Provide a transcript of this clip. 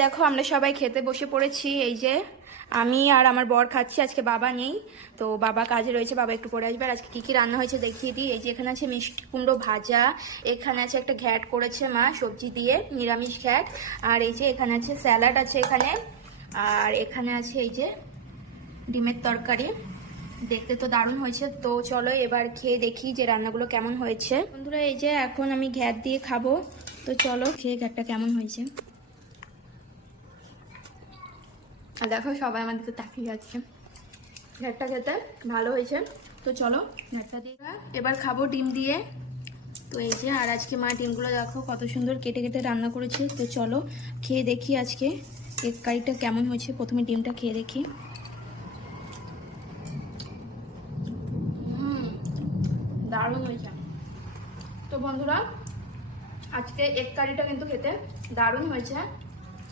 দেখো আমরা সবাই খেতে বসে পড়েছি। এই যে আমি আর আমার বর খাচ্ছি, আজকে বাবা নেই, তো বাবা কাজে রয়েছে, বাবা একটু পরে আসবে। আর আজকে কি কি রান্না হয়েছে দেখিয়ে দিই। এই যে এখানে আছে মিষ্টি কুমড়ো ভাজা, এখানে আছে একটা ঘ্যাট করেছে মা সবজি দিয়ে, নিরামিষ ঘ্যাট। আর এই যে এখানে আছে স্যালাড আছে এখানে, আর এখানে আছে এই যে ডিমের তরকারি। দেখতে তো দারুণ হয়েছে। তো চলো এবার খেয়ে দেখি যে রান্নাগুলো কেমন হয়েছে। বন্ধুরা এই যে এখন আমি ঘ্যাট দিয়ে খাবো, তো চলো খেয়ে ঘ্যাটটা কেমন হয়েছে। আর দেখো সবাই আমাদের তো তাকিয়ে যাচ্ছে। ঘ্যাটটা খেতে ভালো হয়েছে, তো চলো ঘ্যাটটা দিয়ে এবার খাবো ডিম দিয়ে। তো এই যে আর আজকে মা ডিমগুলো দেখো কত সুন্দর কেটে কেটে রান্না করেছে। তো চলো খেয়ে দেখি আজকে এগ কারিটা কেমন হয়েছে। প্রথমে ডিমটা খেয়ে দেখি। দারুণ হয়েছে। তো বন্ধুরা আজকে এগ কারিটা কিন্তু খেতে দারুণ হয়েছে।